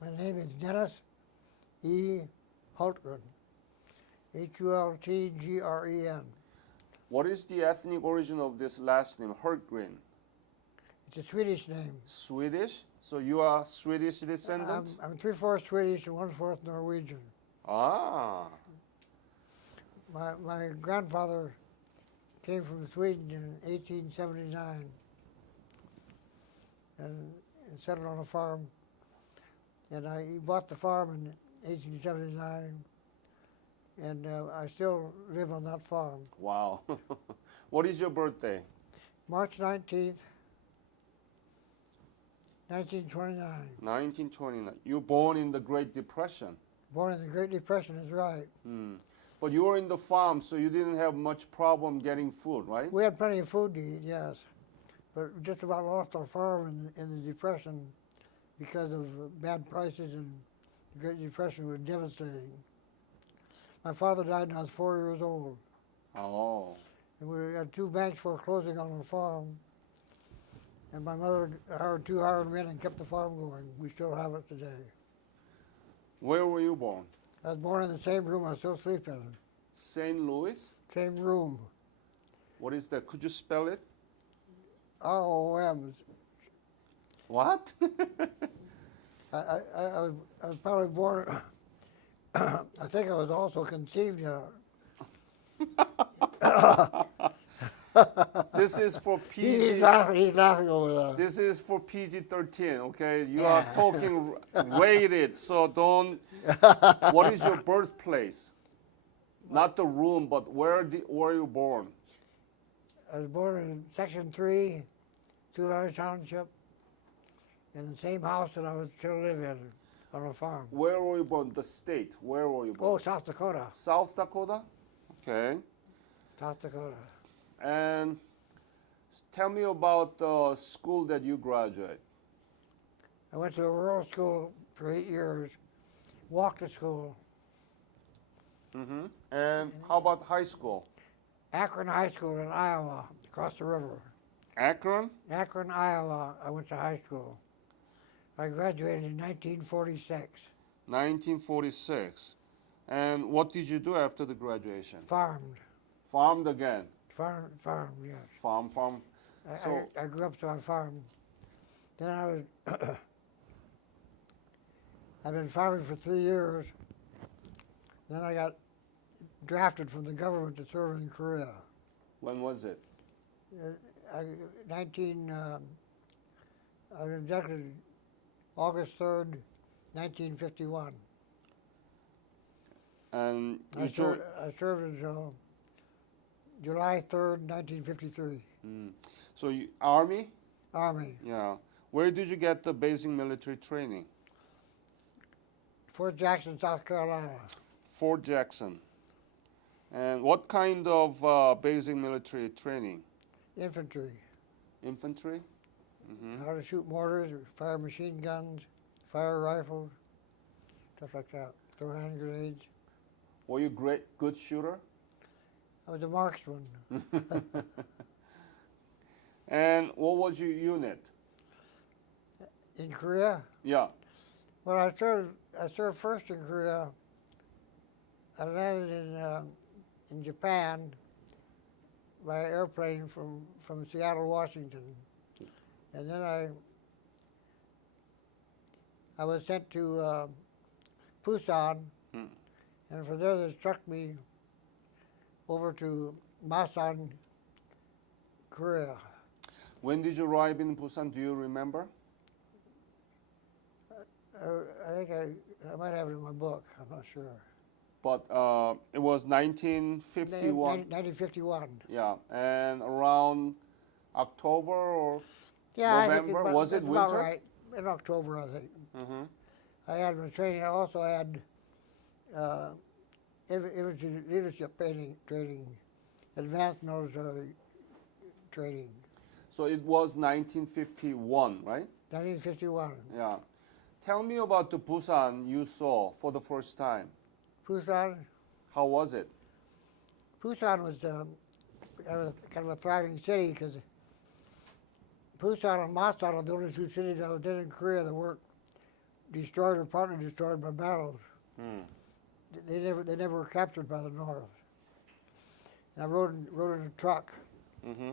My name is Dennis E Hultgren. Hultgren. What is the ethnic origin of this last name, Hultgren? It's a Swedish name. Swedish? So you are Swedish descendant? I'm 3/4 Swedish and 1/4 Norwegian. Ah. My grandfather came from Sweden in 1879 and settled on a farm. And he bought the farm in 1879, and I still live on that farm. Wow. What is your birthday? March 19th, 1929. 1929. You were born in the Great Depression. Born in the Great Depression is right. But you were in the farm, so you didn't have much problem getting food, right? We had plenty of food to eat, yes, but just about lost our farm in the Depression because of bad prices, and the Great Depression was devastating. My father died when I was 4 years old. Oh. And we had 2 banks foreclosing on our farm. And my mother hired 2 hired men and kept the farm going. We still have it today. Where were you born? I was born in the same room I still sleep in. St. Louis? Same room. What is that? Could you spell it? ROMs. What? I was probably born, I think I was also conceived in a... This is for PG. He's laughing over there. This is for PG-13, okay? You are talking rated, so don't. What is your birthplace? Not the room, but where were you born? I was born in Section 3, Tulare Township, in the same house that I would still live in on a farm. Where were you born? The state. Where were you born? Oh, South Dakota. South Dakota? Okay. South Dakota. And tell me about the school that you graduated. I went to a rural school for 8 years, walked to school. And how about high school? Akron High School in Iowa, across the river. Akron? Akron, Iowa, I went to high school. I graduated in 1946. 1946. And what did you do after the graduation? Farmed. Farmed again? Farm, yes. Farm. I grew up, so I farmed. Then I was, I've been farming for 3 years. Then I got drafted from the government to serve in Korea. When was it? I was inducted August 3rd, 1951. And I served until July 3rd, 1953. So you, Army? Army. Yeah. Where did you get the basic military training? Fort Jackson, South Carolina. Fort Jackson. And what kind of basic military training? Infantry. Infantry? How to shoot mortars, fire machine guns, fire rifles, stuff like that. Throw hand grenades. Were you good shooter? I was a marksman. And what was your unit? In Korea? Yeah. Well, I served first in Korea. I landed in Japan by airplane from Seattle, Washington. And then I was sent to Busan, and from there they struck me over to Masan, Korea. When did you arrive in Busan? Do you remember? I think I might have it in my book. I'm not sure. But it was 1951. 1951. Yeah, and around October or November? I think Was it that's about winter? right. In October, I think. I had my training. I also had infantry leadership training, advanced military training. So it was 1951, right? 1951. Yeah. Tell me about the Busan you saw for the first time. Busan. How was it? Busan was kind of a thriving city because Busan and Masan are the only 2 cities I was in Korea that weren't destroyed or partly destroyed by battles. Mm. They never were captured by the North. And I rode in a truck. Mm-hmm.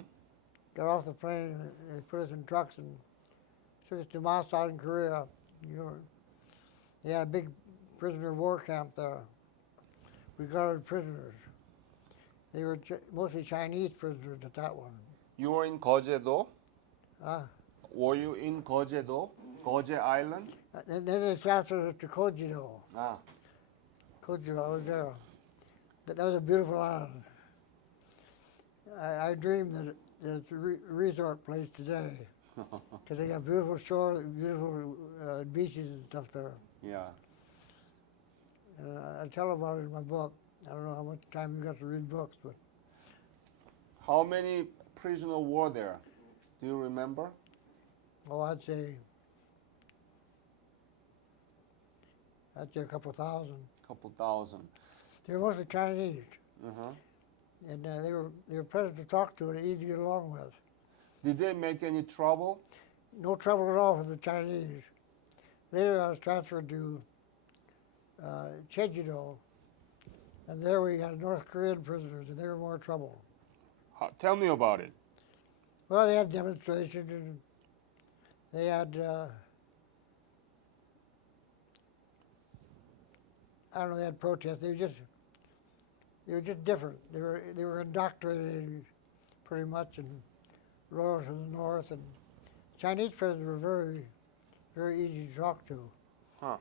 Got off the plane and they put us in trucks and took us to Masa in Korea. You know, they had a big prisoner of war camp there. We guarded prisoners. They were mostly Chinese prisoners at that one. You were in Gojedo? Uh, Were you in Gojedo? Goje Island? and then they transferred us to Kojido. Ah. Kojido, I was there. That was a beautiful island. I dreamed that it's a resort place today. Because they got beautiful shore, beautiful beaches and stuff there. Yeah. And I tell about it in my book. I don't know how much time you got to read books, but How many prisoners were there? Do you remember? I'd say a couple thousand. Couple thousand. They were mostly Chinese, Uh-huh. and they were pleasant to talk to and easy to get along with. Did they make any trouble? No trouble at all for the Chinese. Later, I was transferred to Jeju-do, and there we had North Korean prisoners, and they were more trouble. Tell me about it. Well, they had demonstrations, and they had, I don't know, they had protests. They were just different. They were indoctrinated pretty much and loyal to the North. And Chinese prisoners were very, very easy to talk to. Huh.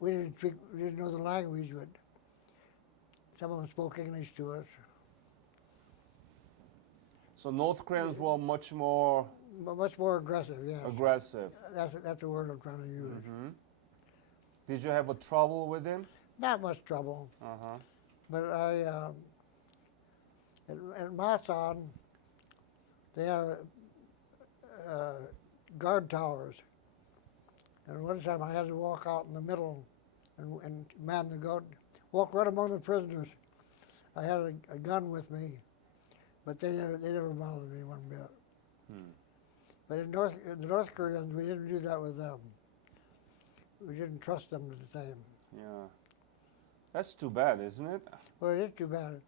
We didn't know the language, but some of them spoke English to us. So North Koreans were much more But much more aggressive, yes. aggressive. That's the word I'm trying to use. Mm-hmm. Did you have a trouble with him? Not much trouble, Uh-huh. but at Masan, they have guard towers. And one time I had to walk out in the middle and man the guard, walk right among the prisoners. I had a gun with me, but they never bothered me one bit. Hmm. But in the North Koreans, we didn't do that with them. We didn't trust them the same. Yeah. That's too bad, isn't it? Well, it is too bad.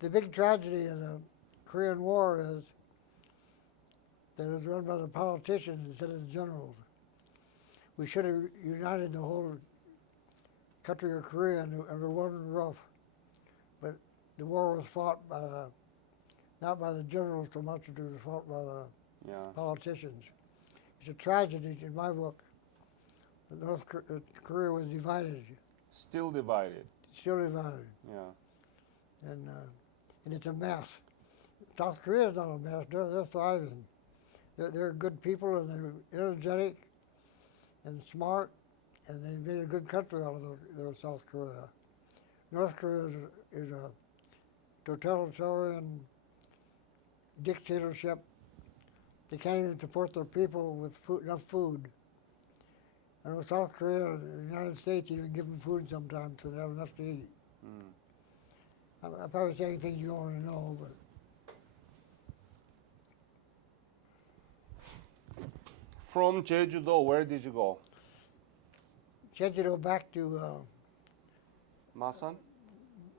The big tragedy of the Korean War is that it was run by the politicians instead of the generals. We should have united the whole country of Korea under one roof. But the war was fought by not by the generals so much as it was fought by the Yeah. politicians. It's a tragedy in my book. Korea was divided, Still divided. still divided, Yeah. and it's a mess. South Korea is not a mess. They're thriving. They're good people and they're energetic and smart, and they made a good country out of their South Korea. North Korea is a totalitarian dictatorship. They can't even support their people with enough food. I know South Korea and the United States even give them food sometimes so they have enough to eat. Mm. I'm probably saying things you don't want to know, but From Jeju-do, where did you go? Jeju-do back to Masan?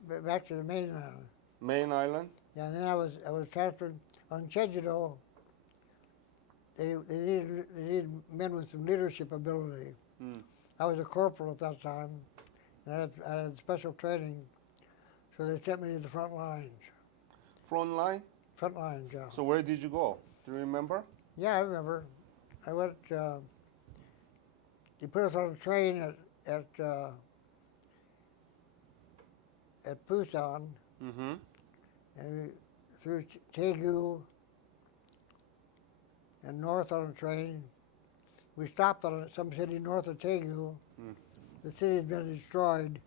the main island. Main island? Yeah, and then I was transferred on Jeju-do. They needed men with some leadership ability. Mm. I was a corporal at that time, and I had special training, so they sent me to the front lines. Front line? Front lines, yeah. So where did you go? Do you remember? Yeah, I remember. I went. They put us on a train at Busan, Mm-hmm. and we, through Daegu and north on a train. We stopped on some city north of Daegu. Mm. The city had been destroyed,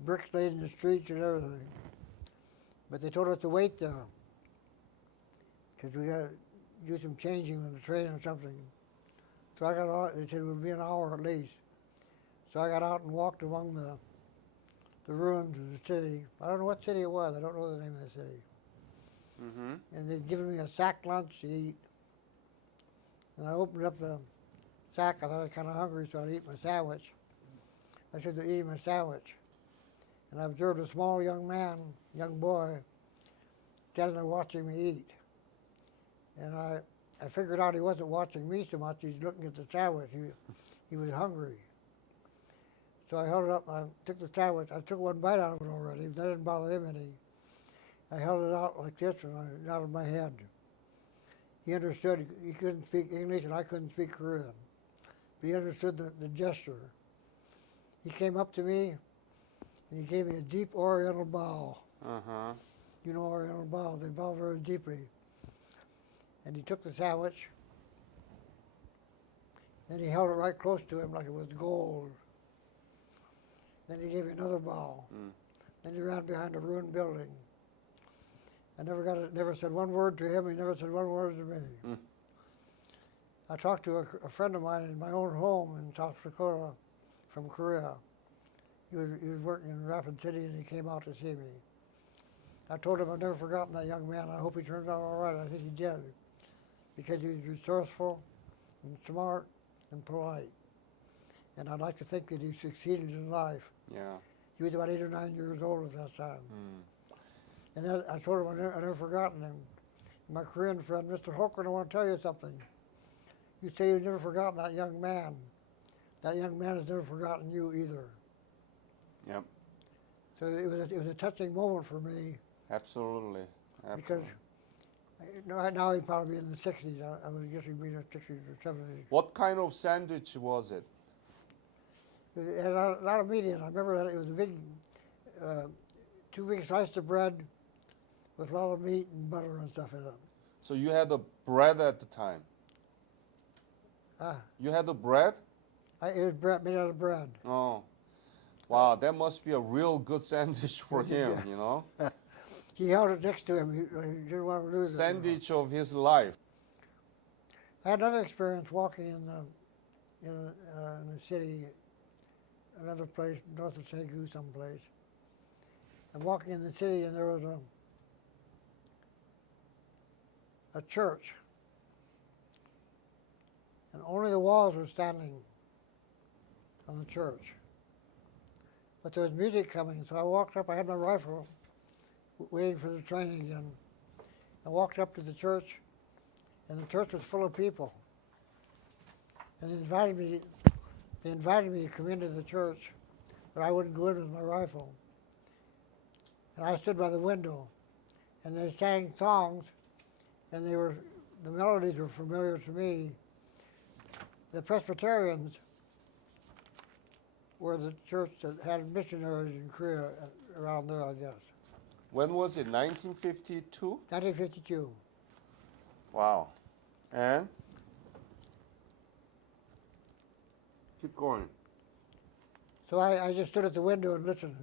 bricks laid in the streets and everything. But they told us to wait there because we got to do some changing on the train or something. So I got out. They said it would be an hour at least. So I got out and walked among the ruins of the city. I don't know what city it was. I don't know the name of the city. Mm-hmm. And they'd given me a sack lunch to eat. And I opened up the sack. I thought I was kind of hungry, so I'd eat my sandwich. I said, "They're eating my sandwich." And I observed a small young boy, standing there watching me eat. And I figured out he wasn't watching me so much, he's looking at the sandwich. He was hungry. So I held it up, I took the sandwich, I took one bite out of it already, but that didn't bother him any. I held it out like this and I nodded my head. He understood, he couldn't speak English and I couldn't speak Korean. But he understood the gesture. He came up to me and he gave me a deep oriental bow. Uh-huh. You know oriental bow, they bow very deeply. And he took the sandwich and he held it right close to him like it was gold. Then he gave me another bow. Then he ran behind a ruined building. I never said one word to him, he never said one word to me. I talked to a friend of mine in my own home in South Dakota from Korea. He was working in Rapid City and he came out to see me. I told him I've never forgotten that young man. I hope he turns out all right. I think he did. Because he was resourceful and smart and polite. And I'd like to think that he succeeded in life. Yeah. He was about 8 or 9 years old at that time. And then I told him I'd never forgotten him. My Korean friend, Mr. Hultgren, I want to tell you something. You say you've never forgotten that young man. That young man has never forgotten you either. Yep. So it was a touching moment for me. Absolutely. Because right now he'd probably be in the 60s. I was guessing he'd be in the 60s or 70s. What kind of sandwich was it? It had a lot of meat in it. I remember that it was a big, 2 big slices of bread with a lot of meat and butter and stuff in it. So you had the bread at the time? You had the bread? It was bread, made out of bread. Oh. Wow, that must be a real good sandwich for him, you know? He held it next to him. He didn't want to lose it. Sandwich of his life. I had another experience walking in the city, another place, north of Daegu someplace. I'm walking in the city and there was a church. And only the walls were standing on the church. But there was music coming, so I walked up, I had my rifle, waiting for the train again. I walked up to the church, and the church was full of people. And they invited me to come into the church, but I wouldn't go in with my rifle. And I stood by the window, and they sang songs, and the melodies were familiar to me. The Presbyterians were the church that had missionaries in Korea around there, I guess. When was it? 1952? 1952. Wow. And? Keep going. So I just stood at the window and listened.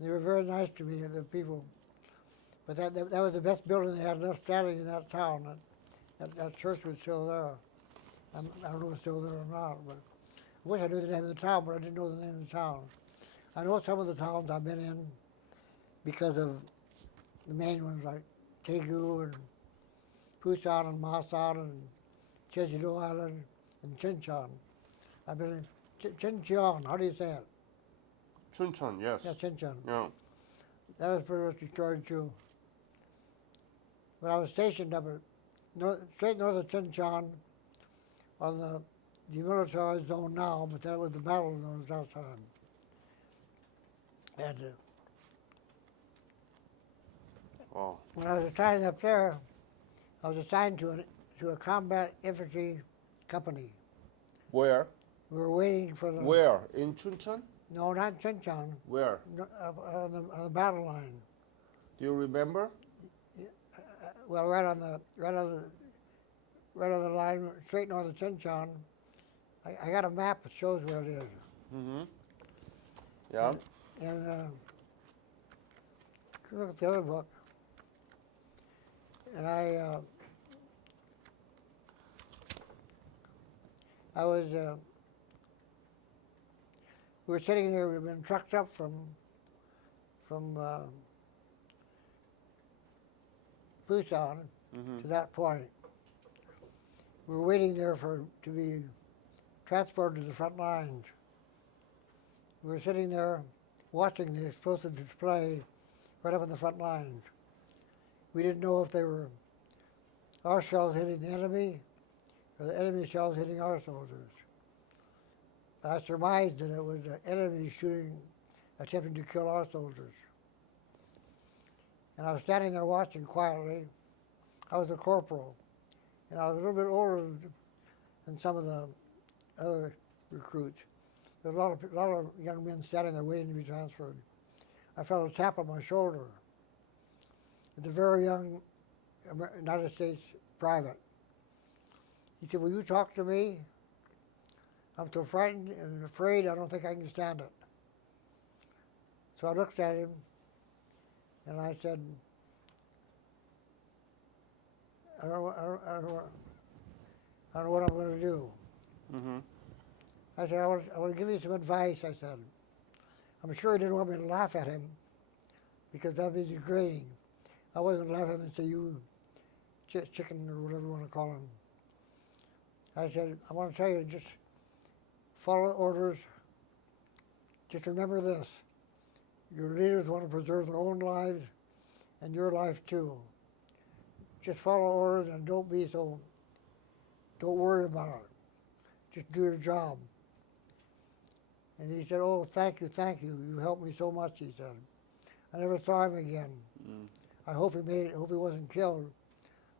They were very nice to me, the people. But that was the best building they had left standing in that town. That church was still there. I don't know if it's still there or not, but I wish I knew the name of the town, but I didn't know the name of the town. I know some of the towns I've been in because of the main ones like Daegu and Busan and Masan and Jeju-do Island and Chincheon. I've been in Chincheon, how do you say it? Chuncheon, yes. Yeah, Chincheon. Yeah. That was pretty much destroyed too. But I was stationed up at straight north of Chincheon on the demilitarized zone now, but that was the battle zone at that time. And Wow. when I was assigned up there, I was assigned to a combat infantry company. Where? We were waiting for the... Where? In Chuncheon? No, not Chincheon. Where? On the battle line. Do you remember? Well, right on the line, straight north of Chincheon. I got a map that shows where it is. Mm-hmm. Yeah. And look at the other book. And we were sitting there, we'd been trucked up from Busan to that point. We were waiting there to be transported to the front lines. We were sitting there watching the explosive display right up in the front lines. We didn't know if they were our shells hitting the enemy or the enemy shells hitting our soldiers. I surmised that it was the enemy shooting, attempting to kill our soldiers. And I was standing there watching quietly. I was a corporal, and I was a little bit older than some of the other recruits. There was a lot of young men standing there waiting to be transferred. I felt a tap on my shoulder. It's a very young United States private. He said, "Will you talk to me? I'm so frightened and afraid I don't think I can stand it." So I looked at him and I said, I don't know what I'm going to do. Mm-hmm. I said, I want to give you some advice, I said. I'm sure he didn't want me to laugh at him because that would be degrading. I wasn't going to laugh at him and say, "You chicken," or whatever you want to call him. I said, I want to tell you, just follow orders. Just remember this. Your leaders want to preserve their own lives and your life too. Just follow orders and don't worry about it. Just do your job. And he said, "Oh, thank you. You helped me so much," he said. I never saw him again. Mm. I hope he made it. I hope he wasn't killed.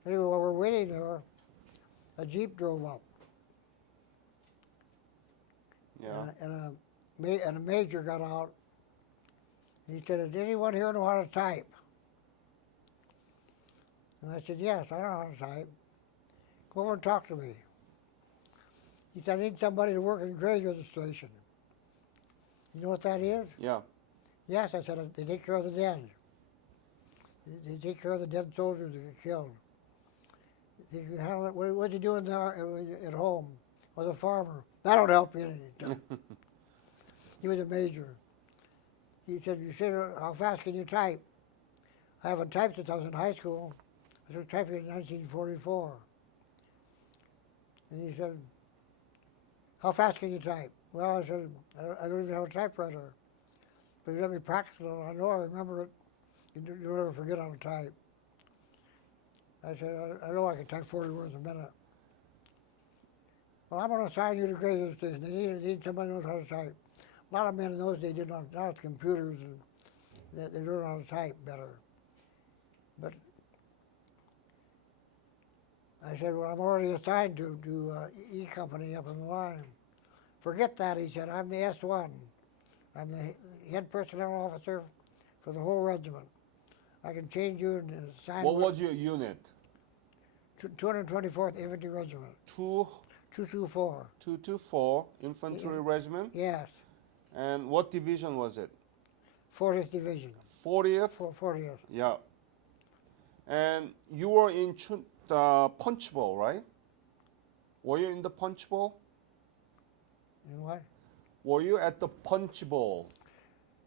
Anyway, while we're waiting there, a Jeep drove up. Yeah. And a major got out. And he said, "Does anyone here know how to type?" And I said, "Yes, I know how to type. Go over and talk to me." He said, "I need somebody to work in grave registration." You know what that is? Yeah. Yes, I said, they take care of the dead. They take care of the dead soldiers that get killed. They can handle it. What you doing there at home? I was a farmer. That don't help you any. He was a major. He said, "You said, how fast can you type?" I haven't typed since I was in high school. I started typing in 1944. And he said, "How fast can you type?" Well, I said, I don't even have a typewriter. But you let me practice it. I know I remember it. You'll never forget how to type. I said, I know I can type 40 words a minute. "Well, I'm going to assign you to grade registration. They need somebody who knows how to type." A lot of men in those days didn't know. Now it's computers, and they learn how to type better. But I said, "Well, I'm already assigned to E Company up in the line." "Forget that," he said. "I'm the S1. I'm the head personnel officer for the whole regiment. I can change you and assign." What was your unit? 224th Infantry Regiment. 224. 224 Infantry Regiment. Yes. And what division was it? 40th Division. 40th? 40th. Yeah. And you were in the punch bowl, right? Were you in the punch bowl? In what? Were you at the punch bowl?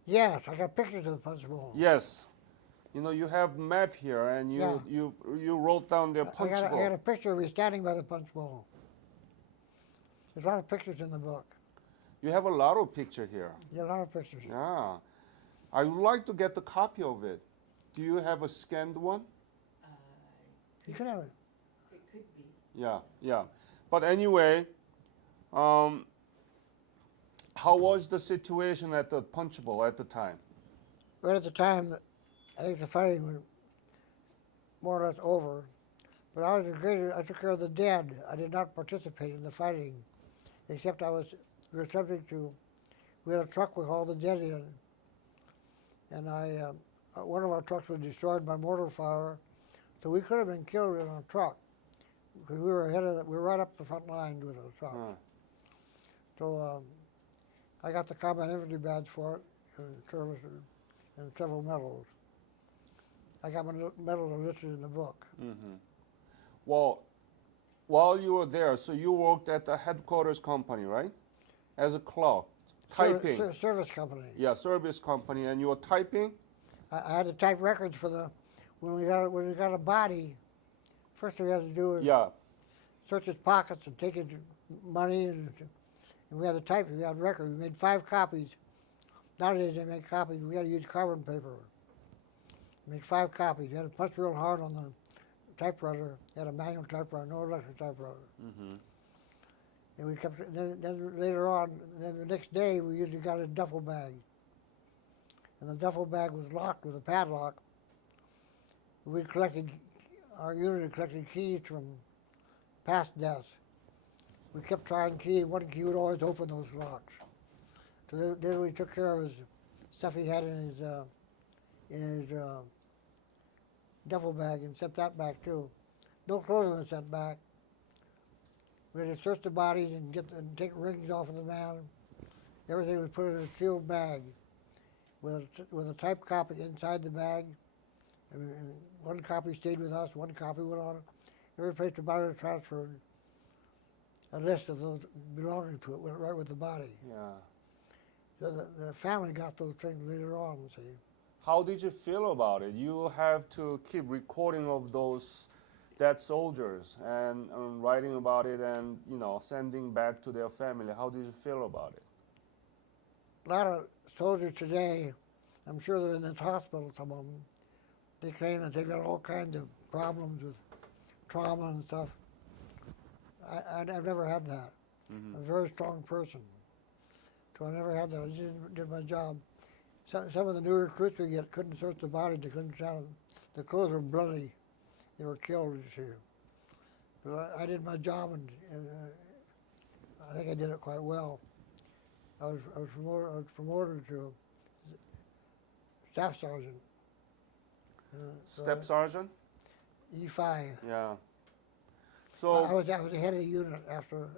Yes, I got pictures of the punch bowl. Yes. You know, you have map here, and you wrote down the punch bowl. I got a picture of me standing by the punch bowl. There's a lot of pictures in the book. You have a lot of picture here. Yeah, a lot of pictures. Yeah. I would like to get the copy of it. Do you have a scanned one? You could have it. It could be. Yeah, yeah. But anyway, how was the situation at the punch bowl at the time? Right at the time, I think the fighting was more or less over. But I took care of the dead. I did not participate in the fighting, except we were subject to, we had a truck with all the dead in. And one of our trucks was destroyed by mortar fire, so we could have been killed in our truck because we were we were right up the front line with our truck. Huh. So I got the combat infantry badge for it, service, and several medals. I got my medals listed in the book. Mm-hmm. Well, while you were there, so you worked at the headquarters company, right? As a clerk, typing. Service company. Yeah, service company, and you were typing. I had to type records for when we got a body. First thing we had to do is search his pockets and take his money and And we had the type, we had record. We made 5 copies. Nowadays they make copies. We had to use carbon paper. Make 5 copies. You had to punch real hard on the typewriter. You had a manual typewriter, no electric typewriter. Mm-hmm. And we kept, then later on, then the next day we usually got a duffel bag. And the duffel bag was locked with a padlock. We collected, our unit had collected keys from past deaths. We kept trying keys. One key would always open those locks. So then we took care of his stuff he had in his duffel bag and set that back too. No clothing was sent back. We had to search the bodies and take rings off of the man. Everything was put in a sealed bag with a typed copy inside the bag. And one copy stayed with us, one copy went on. Every place the body was transferred, a list of those belonging to it went right with the body. Yeah. So the family got those things later on, see. How did you feel about it? You have to keep recording of those dead soldiers and writing about it and, you know, sending back to their family. How did you feel about it? A lot of soldiers today, I'm sure they're in this hospital, some of them, they claim that they've got all kinds of problems with trauma and stuff. I've never had that. Mm-hmm. I'm a very strong person. So I never had that. I just did my job. Some of the new recruits we get couldn't search the body. They couldn't find the clothes were bloody. They were killed, you see. But I did my job, and I think I did it quite well. I was promoted to staff sergeant. Step sergeant? E5. Yeah. I So was the head of the unit after.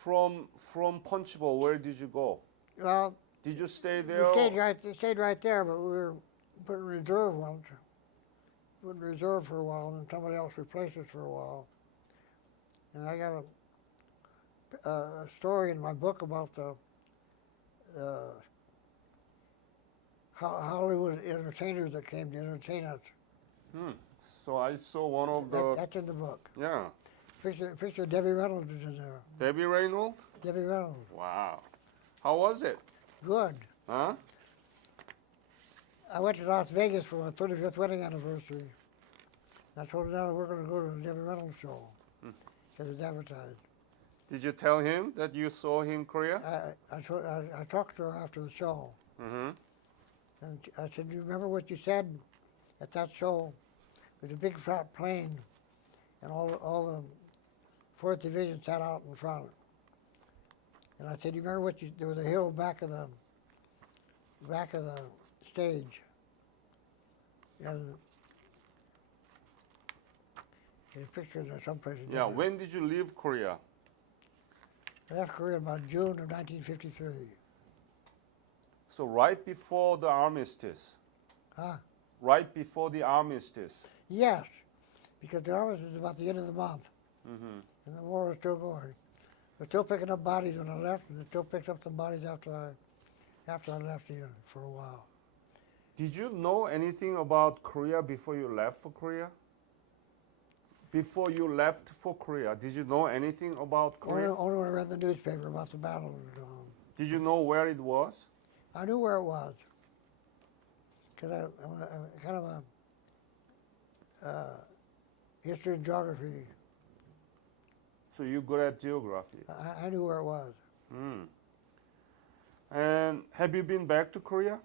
from Punchbowl, where did you go? Well, Did you stay there? we stayed right there, but we were put in reserve once. Put in reserve for a while, and then somebody else replaced us for a while. And I got a story in my book about the Hollywood entertainers that came to entertain us. So I saw one of the. That's in the book. Yeah. Picture of Debbie Reynolds is in there. Debbie Reynolds? Debbie Reynolds. Wow. How was it? Good. Huh? I went to Las Vegas for my 35th wedding anniversary. I told her that we're going to go to the Debbie Reynolds show. Because it's advertised. Did you tell him that you saw him in Korea? I talked to her after the show. Mm-hmm. And I said, do you remember what you said at that show? There's a big fat plane, and all the 4th Division sat out in front. And I said, do you remember what there was a hill back of the stage. And there's pictures of someplace. Yeah, when did you leave Korea? I left Korea about June of 1953. So right before the armistice. Huh? Right before the armistice. Yes, because the armistice was about the end of the month. Mm-hmm. And the war was still going. They're still picking up bodies when I left, and they still picked up some bodies after I left here for a while. Did you know anything about Korea before you left for Korea? Before you left for Korea, did you know anything about Korea? Only when I read the newspaper about the battle. Did you know where it was? I knew where it was. Because I'm kind of a history and geography. So you're good at geography. I knew where it was. And have you been back to Korea?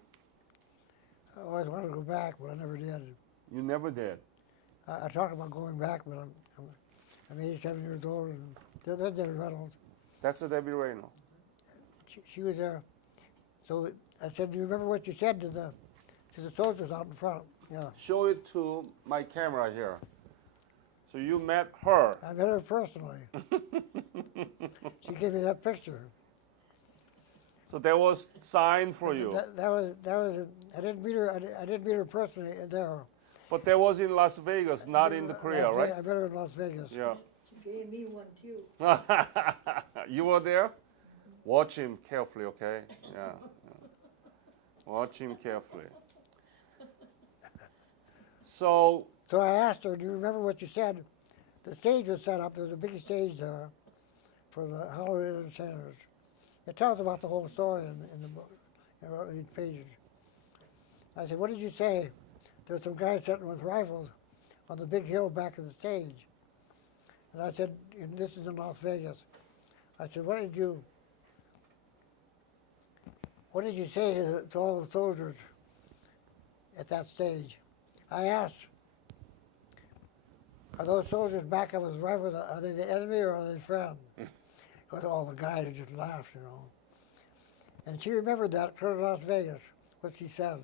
I always wanted to go back, but I never did. You never did. I talked about going back, but I'm 87 years old, and there's Debbie Reynolds. That's the Debbie Reynolds. She was there. So I said, do you remember what you said to the soldiers out in front? Yeah. Show it to my camera here. So you met her. I met her personally. She gave me that picture. So that was signed for you. That was. I didn't meet her. I didn't meet her personally there. But that was in Las Vegas, not in the Korea, right? I met her in Las Vegas. Yeah. She gave me one too. You were there? Watch him carefully, okay? Yeah. Watch him carefully. So I asked her, do you remember what you said? The stage was set up. There was a big stage there for the Halloween entertainers. It tells about the whole story in the book, these pages. I said, what did you say? There were some guys sitting with rifles on the big hill back of the stage. And I said, and this is in Las Vegas. I said, what did you say to all the soldiers at that stage? I asked, are those soldiers back of his rifle, are they the enemy or are they friends? Because all the guys just laughed, you know. And she remembered that, clear to Las Vegas, what she said.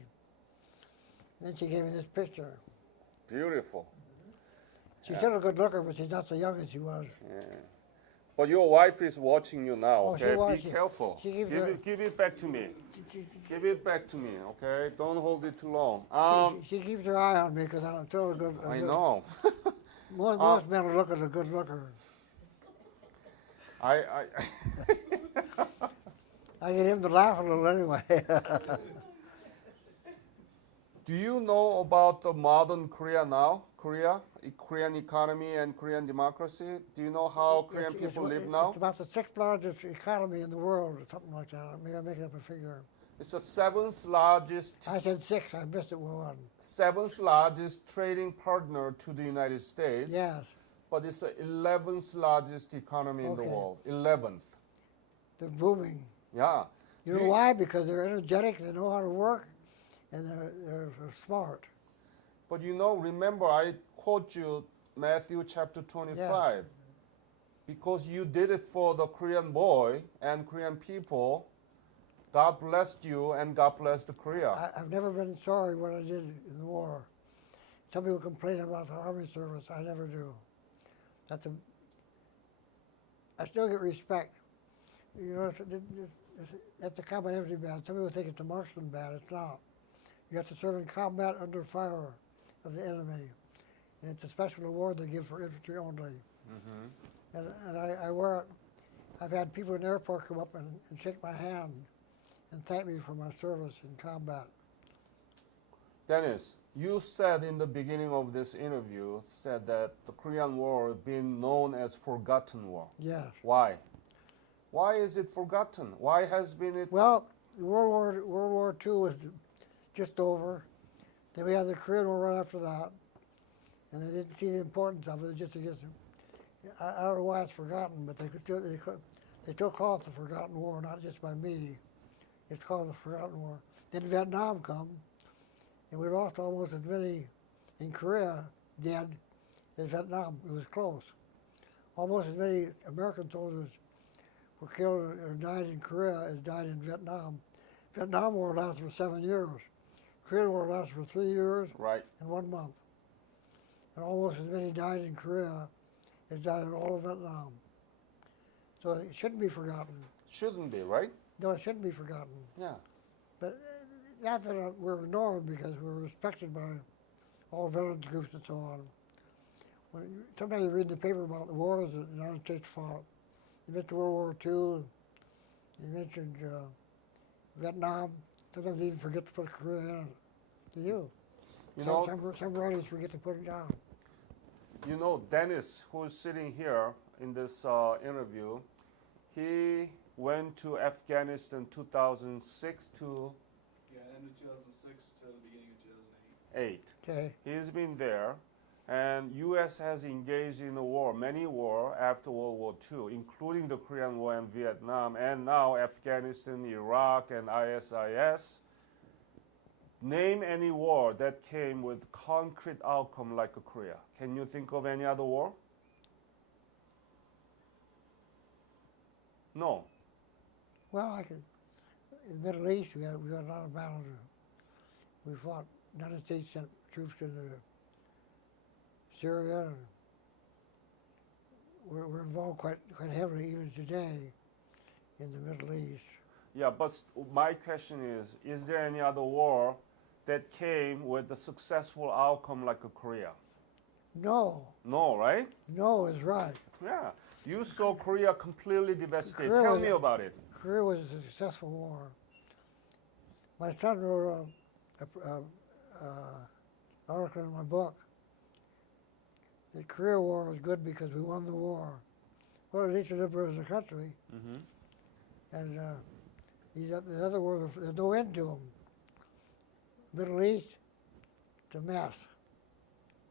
And then she gave me this picture. Beautiful. She's still a good looker, but she's not so young as she was. Yeah. But your wife is watching you now, Oh, she okay? watches. Be careful. She keeps give it back to me. Give it back to me, okay? Don't hold it too long. She keeps her eye on me because I'm still a good. I know. Most men are looking at a good looker. I I get him to laugh a little anyway. Do you know about the modern Korea now? Korean economy and Korean democracy? Do you know how Korean people live now? It's about the sixth largest economy in the world, or something like that. Maybe I'm making up a figure. It's the seventh largest. I said six. I missed it with one. Seventh largest trading partner to the United States. Yes, But it's the 11th largest economy in the Okay. world. 11th. they're booming. Yeah. You know why? Because they're energetic. They know how to work, and they're smart. But you know, remember I quote you Matthew chapter 25. Because you did it for the Korean boy and Korean people, God blessed you and God blessed Korea. I've never been sorry what I did in the war. Some people complain about the army service. I never do. I still get respect. You know, it's a combat bad. Some people think it's a marksman bad. It's not. You have to serve in combat under fire of the enemy. And it's a special award they give for infantry only. Mm-hmm. And I wear it. I've had people in the airport come up and shake my hand and thank me for my service in combat. Dennis, you said in the beginning of this interview, said that the Korean War has been known as forgotten war. Yes. Why? Why is it forgotten? Why has been it? Well, World War II was just over. Then we had the Korean War right after that, and they didn't see the importance of it. Just I don't know why it's forgotten, but they still call it the Forgotten War, not just by me. It's called the Forgotten War. Then Vietnam come, and we lost almost as many in Korea dead as Vietnam. It was close. Almost as many American soldiers were killed or died in Korea as died in Vietnam. Vietnam War lasted for 7 years. Korean War lasted for 3 years Right. and 1 month. And almost as many died in Korea as died in all of Vietnam. So it shouldn't be forgotten. Shouldn't be, right? No, it shouldn't be forgotten. Yeah. But not that we're ignored because we're respected by all veterans groups and so on. Sometimes you read in the paper about the wars that the United States fought. You mentioned World War II, you mentioned Vietnam. Sometimes you even forget to put Korea in it. Do you? Some writers forget to put it down. You know, Dennis, who's sitting here in this interview, he went to Afghanistan 2006 to end of 2006 to the beginning of 2008. 8. Okay. He's been there, and U.S. has engaged in a war, many war after World War II, including the Korean War and Vietnam, and now Afghanistan, Iraq, and ISIS. Name any war that came with concrete outcome like Korea. Can you think of any other war? No. Well, in the Middle East, we had a lot of battles. We fought, the United States sent troops into Syria. And we're involved quite heavily even today in the Middle East. Yeah, but my question is there any other war that came with a successful outcome like Korea? No, No, right? no is right. Yeah. You saw Korea completely devastated. Korea Tell was- me about it. Korea was a successful war. My son wrote an article in my book that Korea War was good because we won the war. Well, at least the liberal as a country, Mm-hmm. and the other world, there's no end to them. Middle East, it's a mess.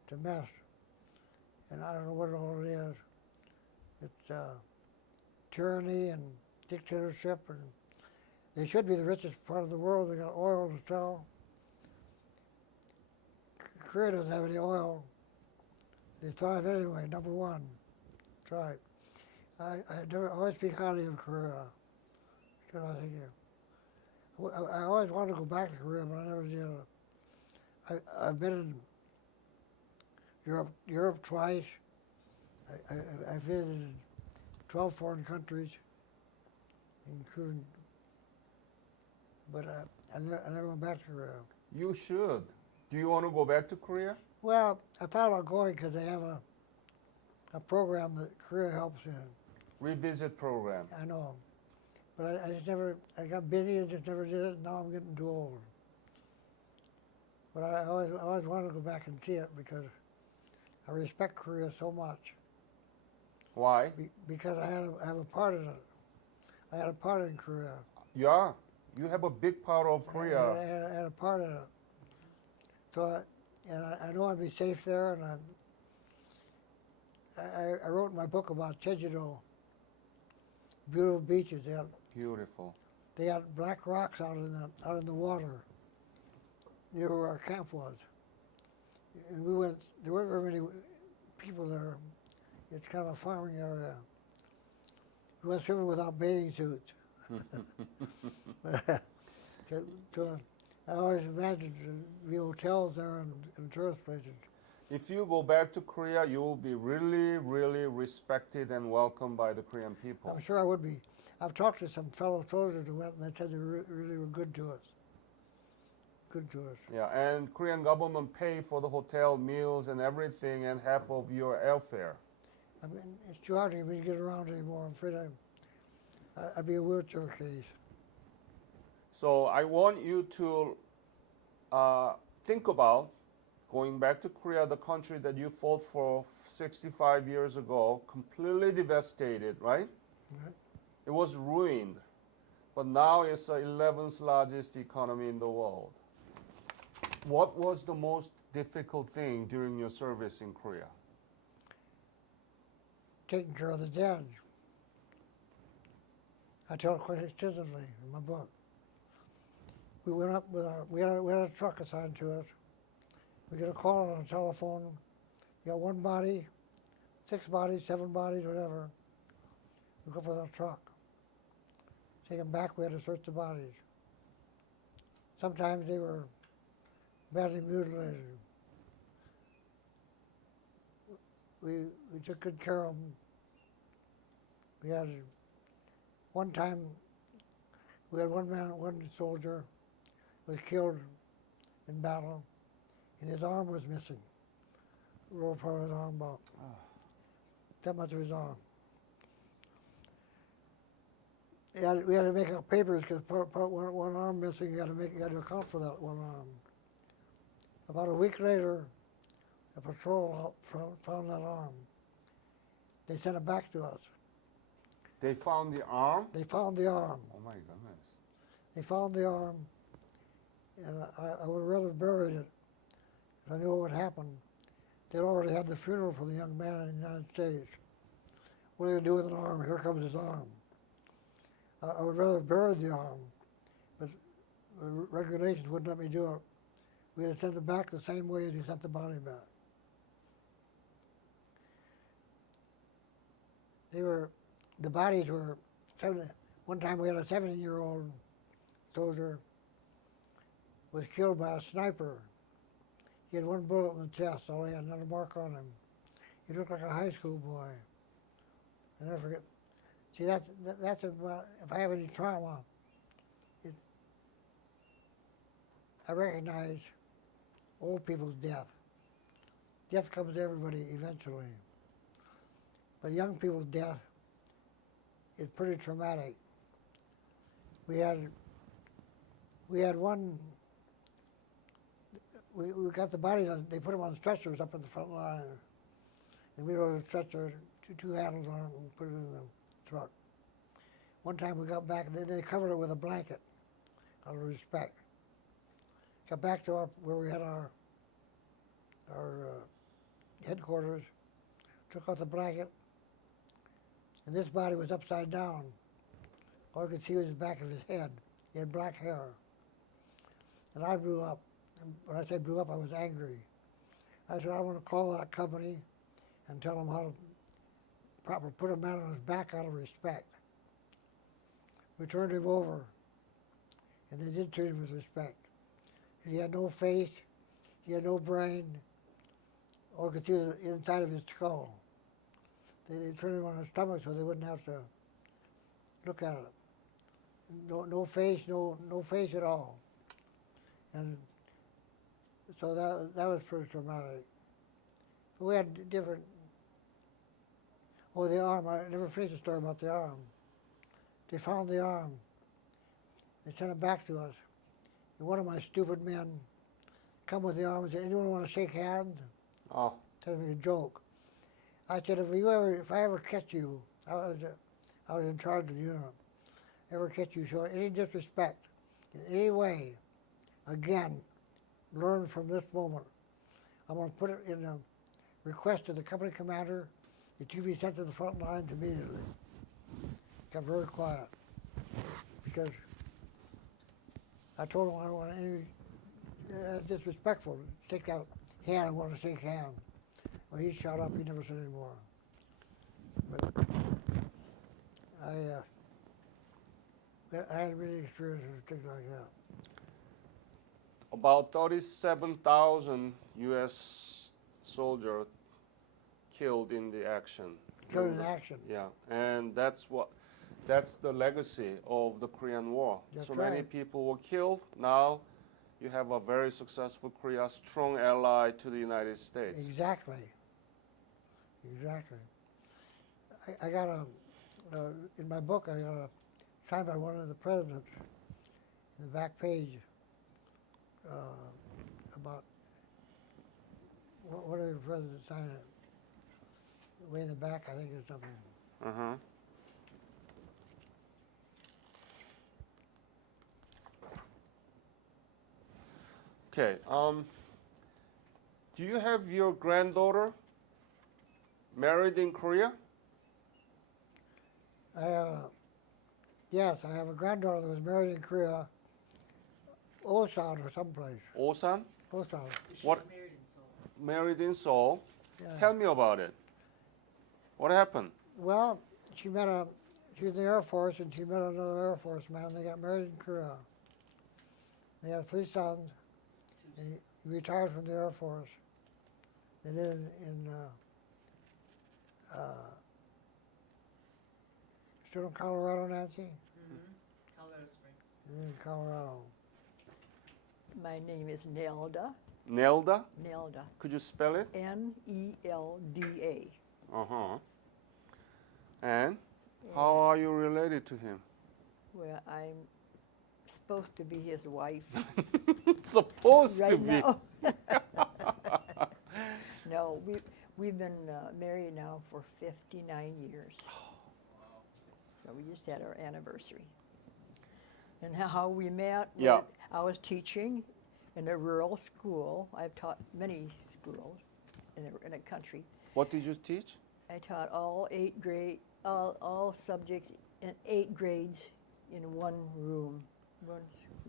It's a mess. And I don't know what all it is. It's tyranny and dictatorship, and they should be the richest part of the world. They got oil to sell. Korea doesn't have any oil. They thrive anyway, number one. That's right. I always speak highly of Korea. Because I think, I always wanted to go back to Korea, but I never did. I've been in Europe twice. I visited 12 foreign countries, including, but I never went back to Korea. You should. Do you want to go back to Korea? Well, I thought about going because they have a program that Korea helps in. Revisit program. I know. But I just never, I got busy and just never did it. Now I'm getting too old. But I always wanted to go back and see it because I respect Korea so much. Why? Because I have a part in it. I had a part in Korea. Yeah. You have a big part of Korea. I had a part in it. So, I know I'd be safe there, and I wrote my book about Jeju-do. Beautiful beaches. Beautiful. They had black rocks out in the water near where our camp was. And we went. There weren't very many people there. It's kind of a farming area. We went swimming without bathing suits. So I always imagined the hotels there and tourist places. If you go back to Korea, you will be really, really respected and welcomed by the Korean people. I'm sure I would be. I've talked to some fellow soldiers who went, and they said they really were good to us. Good to us. Yeah, and Korean government pay for the hotel meals and everything, and half of your airfare. I mean, it's too hard for me to get around anymore. I'm afraid I'd be a wheelchair case. So I want you to think about going back to Korea, the country that you fought for 65 years ago, completely devastated, right? Right. It was ruined, but now it's the 11th largest economy in the world. What was the most difficult thing during your service in Korea? Taking care of the dead. I tell it quite extensively in my book. We went up with we had a truck assigned to us. We get a call on a telephone. You got one body, 6 bodies, 7 bodies, whatever. We go for the truck. Take them back, we had to search the bodies. Sometimes they were badly mutilated. We took good care of them. We had one time, we had one soldier was killed in battle, and his arm was missing. The lower part of his arm, about that much of his arm. We had to make up papers because one arm missing. You had to account for that one arm. About a week later, a patrol found that arm. They sent it back to us. They found the arm? They found the arm. Oh my goodness. They found the arm, and I would have rather buried it. I knew what would happen. They'd already had the funeral for the young man in the United States. What are you going to do with an arm? Here comes his arm. I would rather bury the arm, but the regulations wouldn't let me do it. We had to send it back the same way as we sent the body back. The bodies were, one time we had a 17-year-old soldier was killed by a sniper. He had one bullet in the chest, all he had another mark on him. He looked like a high school boy. I never forget. See, that's about, if I have any trauma, I recognize old people's death. Death comes to everybody eventually. But young people's death is pretty traumatic. We got the bodies on, they put them on stretchers up in the front line. And we rode a stretcher two handles on it and put it in the truck. One time we got back, and they covered it with a blanket, out of respect. Got back to where we had our headquarters, took out the blanket, and this body was upside down. All you could see was the back of his head. He had black hair. And I blew up. And when I say blew up, I was angry. I said, I want to call that company and tell them how to proper put a man on his back out of respect. We turned him over, and they did treat him with respect. He had no face, he had no brain, all you could see was the inside of his skull. They turned him on his stomach so they wouldn't have to look at it. No face, no face at all. And so that was pretty traumatic. We had different, the arm, I never finished the story about the arm. They found the arm. They sent it back to us. And one of my stupid men come with the arm and said, anyone want to shake hands? Oh. Tell me a joke. I said, if I ever catch you, I was in charge of the unit, ever catch you show any disrespect in any way, again, learn from this moment. I'm going to put it in a request to the company commander that you be sent to the front lines immediately. Got very quiet because I told him I don't want any disrespectful. Take out hand and want to shake hands. Well, he shut up. He never said any more. But I had many experiences with things like that. About 37,000 U.S. soldiers killed in the action. Killed in action. Yeah, and that's the legacy of the Korean War. That's so many right. people were killed. Now you have a very successful Korea, strong ally to the United States. Exactly. Exactly. I got in my book, I got a signed by one of the presidents in the back page about what are the presidents signed it? Way in the back, I think, or something. Uh-huh. Okay. Do you have your granddaughter married in Korea? Yes, I have a granddaughter that was married in Korea, Osan or someplace. Osan? Osan. She What- was married in Seoul. Married in Seoul. Yeah. Tell me about it. What happened? Well, she was in the Air Force, and she met another Air Force man. They got married in Korea. They have 3 sons. And he retired from the Air Force. They live still in Colorado, Nancy? Colorado Springs. In Colorado. My name is Nelda. Nelda? Nelda. Could you spell it? Nelda. Uh-huh. And how are you related to him? Well, I'm supposed to be his wife Supposed to right be. now. No, we've been married now for 59 years. So we just had our anniversary. And how we met, Yeah. I was teaching in a rural school. I've taught many schools in the country. What did you teach? I taught all subjects in 8 grades in one room. One school.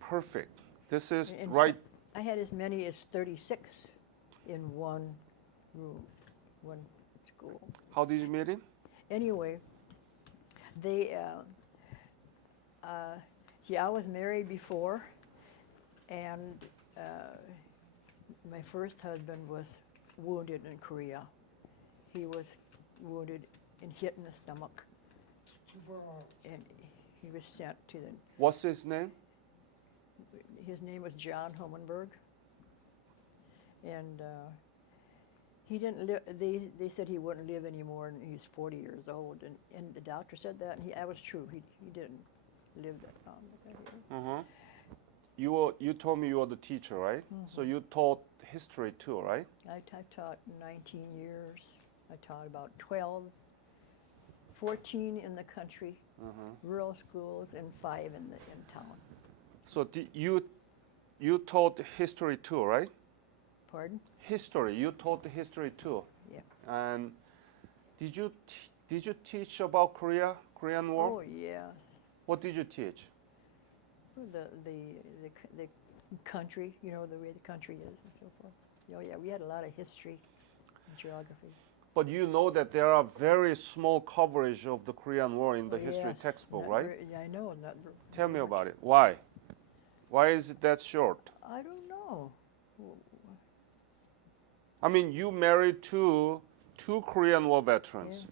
Perfect. This is And right. I had as many as 36 in one room, one school. How did you meet him? Anyway, they, see, I was married before, and my first husband was wounded in Korea. He was wounded and hit in the stomach, and he was sent to the, What's his name? his name was John Homenberg, and he didn't live, they said he wouldn't live anymore, and he's 40 years old, and the doctor said that, and that was true, he didn't live that long. Uh-huh. You told me you were the teacher, right? So you taught history too, right? I taught 19 years. I taught about 12, 14 in the country, rural schools, and 5 in town. So you taught history too, right? Pardon? History. You taught the history too. Yeah. And did you teach about Korean War? Oh yeah. What did you teach? The country, you know, the way the country is and so forth. Oh yeah, we had a lot of history and geography. But you know that there are very small coverage of the Korean War in the Oh, history yes. textbook, Not right? very- I know. Tell me about it. Why? Why is it that short? I don't know. I mean, you married two Korean War veterans. Yeah.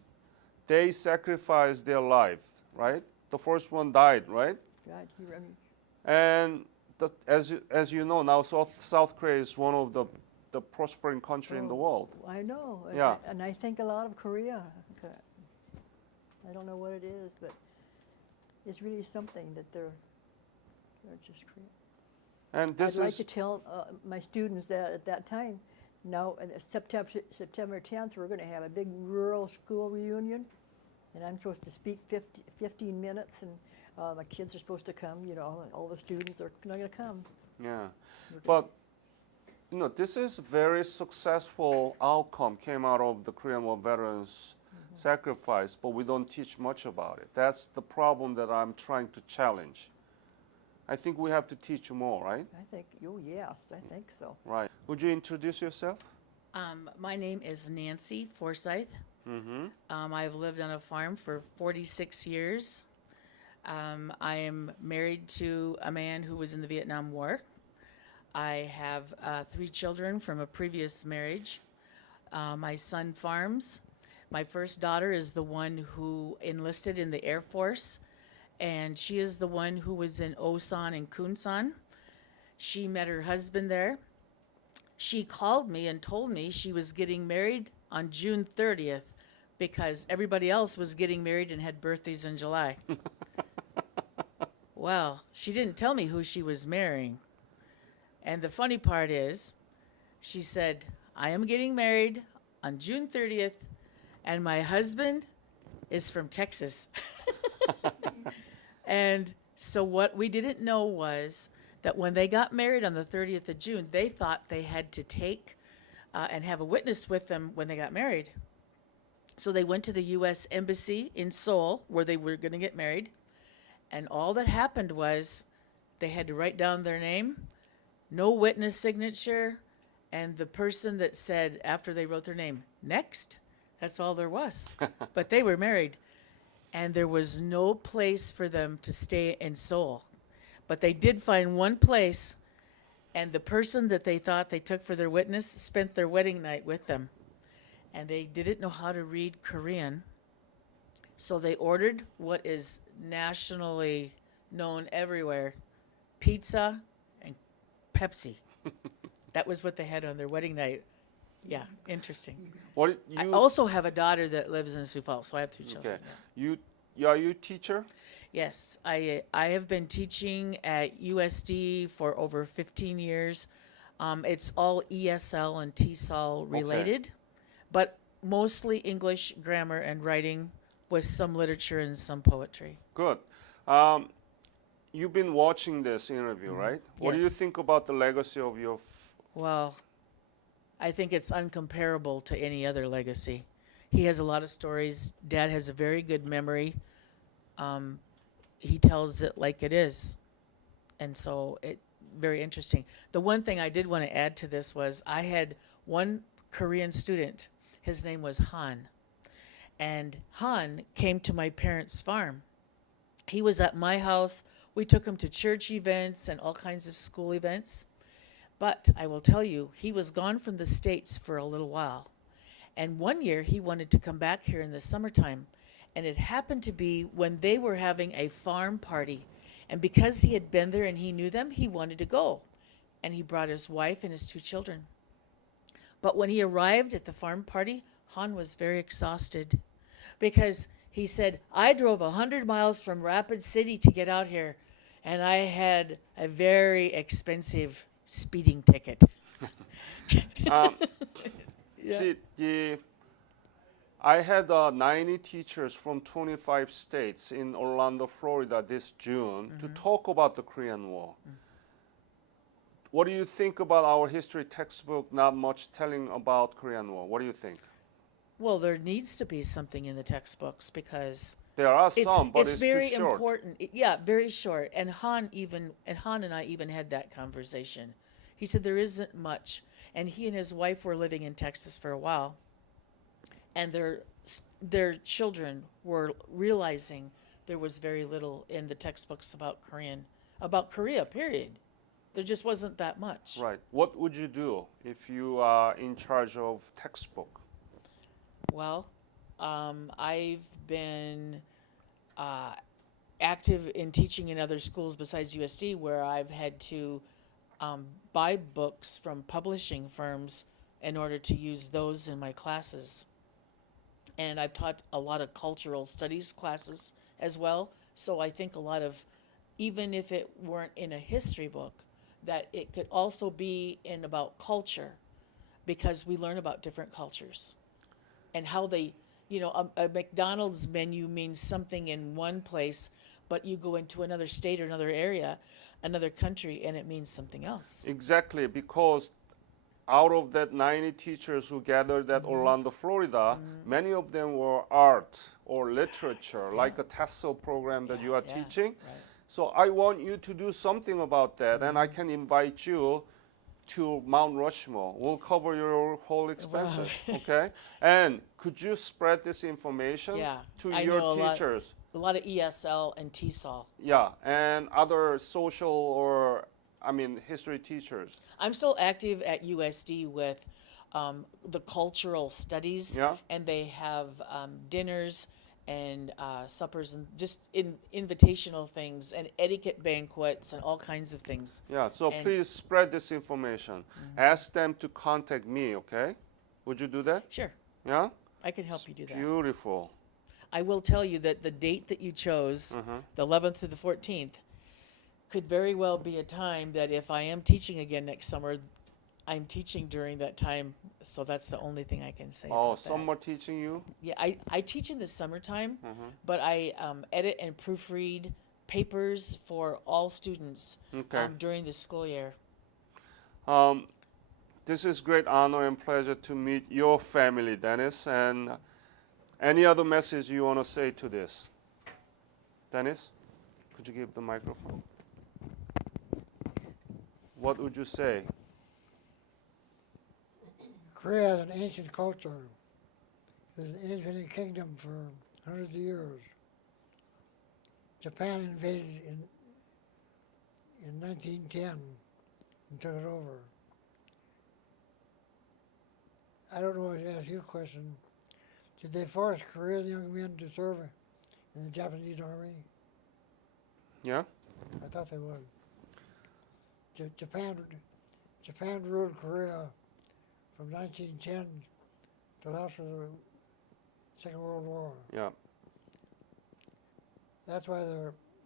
They sacrificed their life, right? The first one died, right? God, And as you know now, South Korea is one of the prospering country in the world. I know. Yeah. And I think a lot of Korea. I don't know what it is, but it's really something that they're just Korean. And this I'd like is to tell my students that at that time, now September 10th, we're going to have a big rural school reunion, and I'm supposed to speak 15 minutes, and my kids are supposed to come. You know, all the students are not going to come. yeah. But you know, this is very successful outcome came out of the Korean War veterans sacrifice, but we don't teach much about it. That's the problem that I'm trying to challenge. I think we have to teach more, right? I think, oh yes, I think so. Right. Would you introduce yourself? My name is Nancy Forsyth. I've lived on a farm for 46 years. I am married to a man who was in the Vietnam War. I have 3 children from a previous marriage. My son farms. My first daughter is the one who enlisted in the Air Force, and she is the one who was in Osan and Kunsan. She met her husband there. She called me and told me she was getting married on June 30th because everybody else was getting married and had birthdays in July. Well, she didn't tell me who she was marrying. And the funny part is, she said, I am getting married on June 30th, and my husband is from Texas. And so what we didn't know was that when they got married on the 30th of June, they thought they had to take and have a witness with them when they got married. So they went to the U.S. Embassy in Seoul, where they were going to get married. And all that happened was they had to write down their name, no witness signature, and the person that said after they wrote their name, next, that's all there was. But they were married. And there was no place for them to stay in Seoul. But they did find one place, and the person that they thought they took for their witness spent their wedding night with them. And they didn't know how to read Korean, so they ordered what is nationally known everywhere, pizza and Pepsi. That was what they had on their wedding night. Yeah, interesting. What I you? also have a daughter that lives in Sioux Falls, so I have 3 children. Okay. Are you a teacher? Yes, I have been teaching at USD for over 15 years. It's all ESL and TESOL related, but mostly English, grammar, and writing with some literature and some poetry. Good. You've been watching this interview, right? What do you Yes. think about the legacy of your? Well, I think it's uncomparable to any other legacy. He has a lot of stories. Dad has a very good memory. He tells it like it is. And so very interesting. The one thing I did want to add to this was I had one Korean student. His name was Han. And Han came to my parents' farm. He was at my house. We took him to church events and all kinds of school events. But I will tell you, he was gone from the States for a little while. And one year he wanted to come back here in the summertime. And it happened to be when they were having a farm party. And because he had been there and he knew them, he wanted to go. And he brought his wife and his 2 children. But when he arrived at the farm party, Han was very exhausted because he said, I drove 100 miles from Rapid City to get out here, and I had a very expensive speeding ticket. See, I had 90 teachers from 25 states in Orlando, Florida this June to talk about the Korean War. What do you think about our history textbook not much telling about Korean War? What do you think? Well, there needs to be something in the textbooks because There are it's some, but it's it's very too short. important. Yeah, very short. And Han and I even had that conversation. He said there isn't much, and he and his wife were living in Texas for a while, and their children were realizing there was very little in the textbooks about Korea. Period. There just wasn't that much. Right. What would you do if you are in charge of textbook? Well, I've been active in teaching in other schools besides USD, where I've had to buy books from publishing firms in order to use those in my classes. And I've taught a lot of cultural studies classes as well. So I think a lot of, even if it weren't in a history book, that it could also be in about culture, because we learn about different cultures and how they, a McDonald's menu means something in one place, but you go into another state or another area, another country, and it means something else. Exactly, because out of that 90 teachers who gathered at Orlando, Florida, many of them were art or literature, like a TESOL program that you are Yeah, teaching. right. So I want you to do something about that, and I can invite you to Mount Rushmore. We'll cover your whole expenses, okay? And could you spread this information Yeah, to I your know a lot. teachers? A lot of ESL and TESOL. Yeah, and other social or, history teachers. I'm still active at USD with the cultural studies, Yeah. and they have dinners and suppers and just invitational things and etiquette banquets and all kinds of things. Yeah, so And- please spread this information. Ask them to contact me, okay? Would you do that? Sure, Yeah? I can help you do that. Beautiful. I will tell you that the date that you chose, the 11th to the 14th, could very well be a time that if I am teaching again next summer, I'm teaching during that time. So that's the only thing I can say Oh, about that. someone teaching you? Yeah, I teach in the summertime, but I edit and proofread papers for all students Okay. during the school year. This is great honor and pleasure to meet your family, Dennis. And any other message you want to say to this? Dennis, could you give the microphone? What would you say? Korea is an ancient culture. It was an independent kingdom for hundreds of years. Japan invaded in 1910 and took it over. I don't know if I ask you a question. Did they force Korean young men to serve in the Japanese army? Yeah? I thought they would. Japan ruled Korea from 1910 till after the Second World War. Yeah. That's why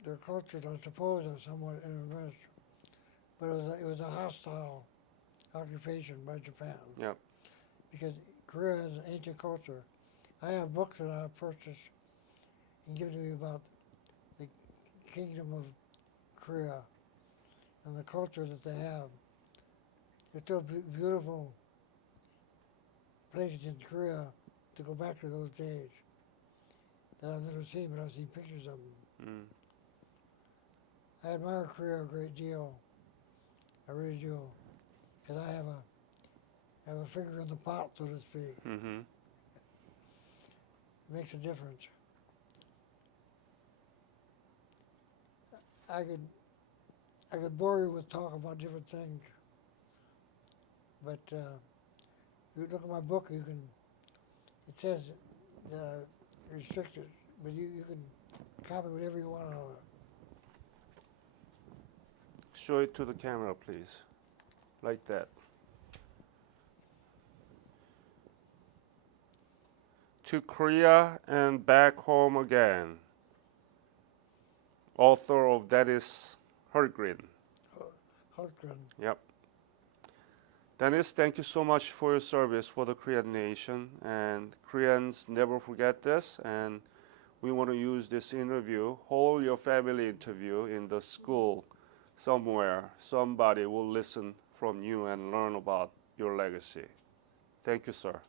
their cultures, I suppose, are somewhat immigrant. But it was a hostile occupation by Japan. Yeah. Because Korea is an ancient culture. I have books that I've purchased and given to me about the kingdom of Korea and the culture that they have. There's still beautiful places in Korea to go back to those days that I've never seen, but I've seen pictures of them. I admire Korea a great deal. I really do. Because I have a finger in the pot, so to speak. Mm-hmm. It makes a difference. I could bore you with talk about different things, but you look at my book, it says restricted, but you can copy whatever you want on it. Show it to the camera, please. Like that. To Korea and back home again. Author of that is Hultgren. Hultgren. Yep. Dennis, thank you so much for your service for the Korean nation. And Koreans never forget this. And we want to use this interview, hold your family interview in the school somewhere. Somebody will listen from you and learn about your legacy. Thank you, sir.